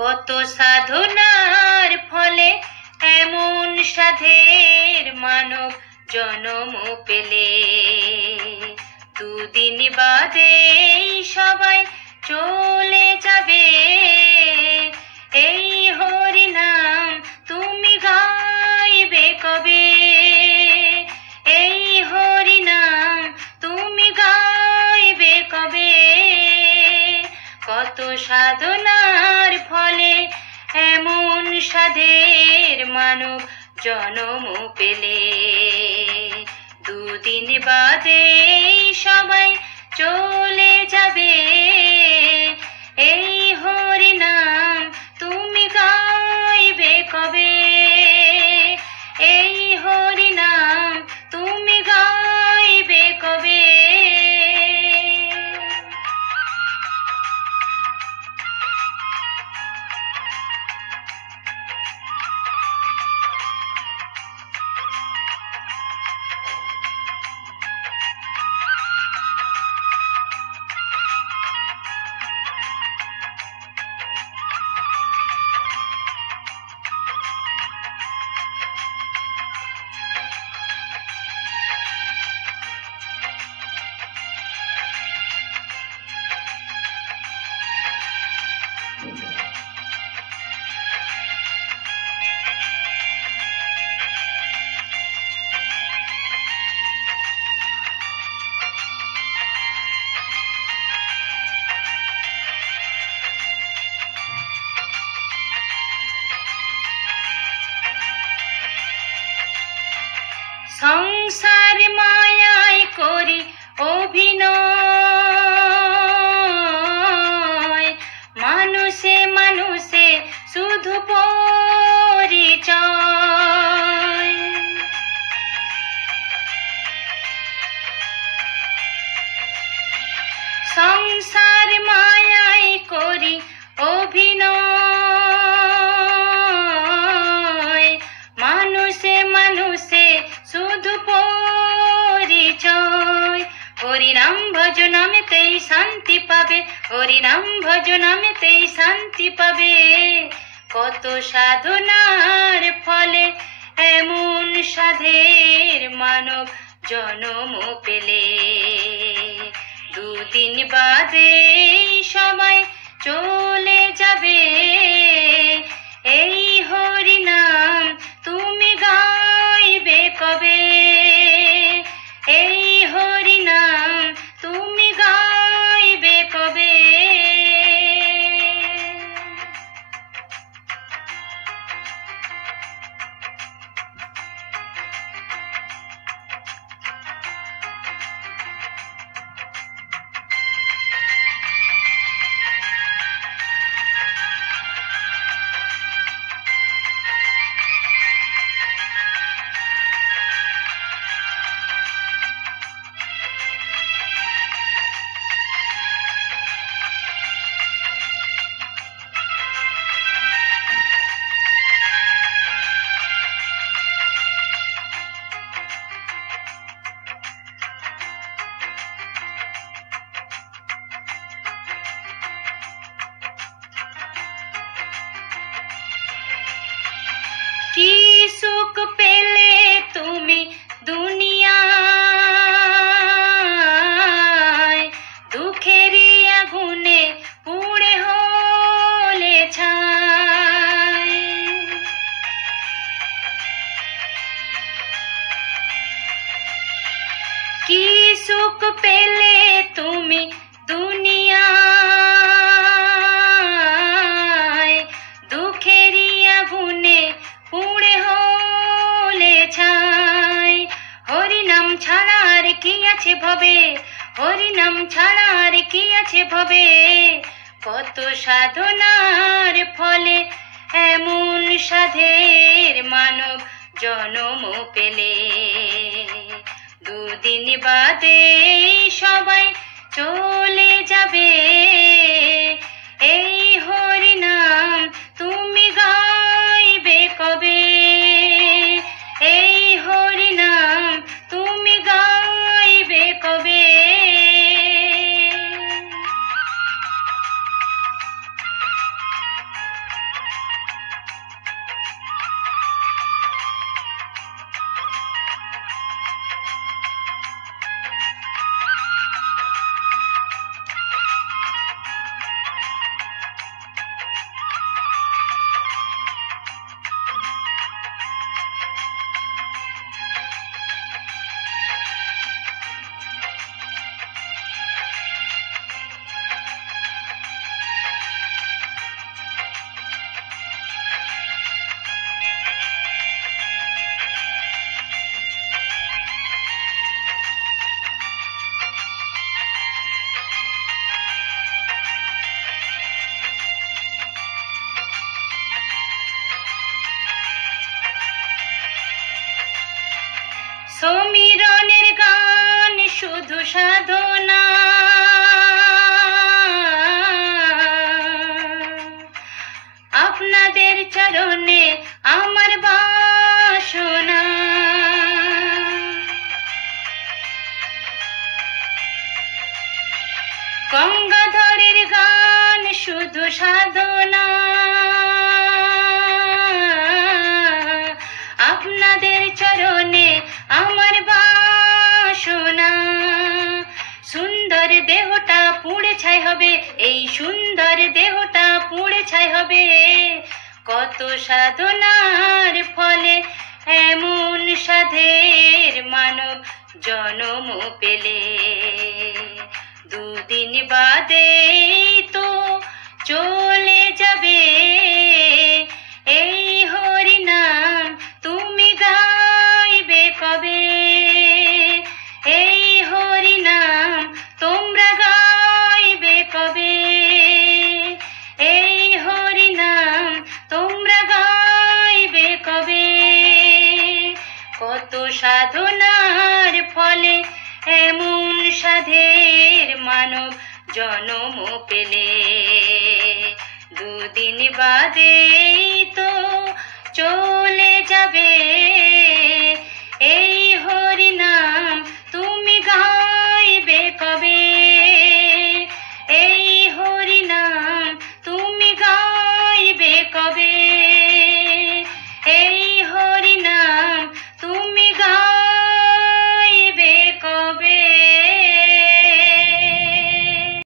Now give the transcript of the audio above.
কত সাধনার ফলে এমন সাধের মানব জনম পেলে, দুদিন বাদে সবাই চলে যাবে। এই হরি নাম তুমি গাইবে কবে? এই হরি নাম তুমি গাইবে কবে? কত সাধনার ফলে এমন সাধের মানব জনম পেলে, দুদিন বাদে সবাই চলে যাবে। এই হরি নাম তুমি গাইবে কবে? এই হরি নাম তুমি গাইবে কবে? সংসার মায়ায় করি অভিনয়, মানুষে মানুষে শুধু পরিচয়। সংসার মায়ায় করি অভিনয়, মানুষে মানুষে শুধু পরিচয়। হরিনাম ভজনামেতেই শান্তি পাবে, হরিনাম ভজনামেতেই শান্তি পাবে। কত সাধনার ফলে এমন সাধের মানব জনম পেলে, দুদিন বাদে সবাই চলে যাবে। এই হরি নাম তুমি গাইবে কবে? এই হরি নাম তুমি গাইবে কবে? কি সুখ পেলে তুমি দুনিয়ায়, দুঃখেরই আগুনে পুড়ে হলে ছাই। কি সুখ পেলে তুমি দুনিয়ায়, দুঃখেরই আগুনে পুড়ে হলে ছাই। হরিনাম ছাড়া আর কি আছে ভবে? হরিনাম ছাড়া আর কি আছে ভবে? কত সাধনার ফলে এমন সাধের মানব জনম পেলে, দুদিন বাদে সবাই চলে যাবে। এই হরি নাম তুমি গাইবে কবে? এই হরি নাম তুমি গাইবে কবে? সমীরণের গান শুধু সাধনা, আপনাদের চরণে আমার বাসনা। গঙ্গাধরের গান শুধু সাধনা, আপনাদের চরণে আমার বাসনা। সুন্দর দেহটা পুড়ে ছাই হবে, এই সুন্দর দেহটা পুড়ে ছাই হবে, কত সাধনার ফলে এমন সাধের মানব জনম পেলে। দুদিন বাদে তো চলে যাবে, এই হরি নাম তুমি গাইবে কবে? এই হরি নাম তোমরা গাইবে কবে? এই হরি নাম তোমরা গাইবে কবে? কত সাধনার ফলে এমন সাধের মানব জনম পেলে। দুদিন বাদে তো চলে যাবে।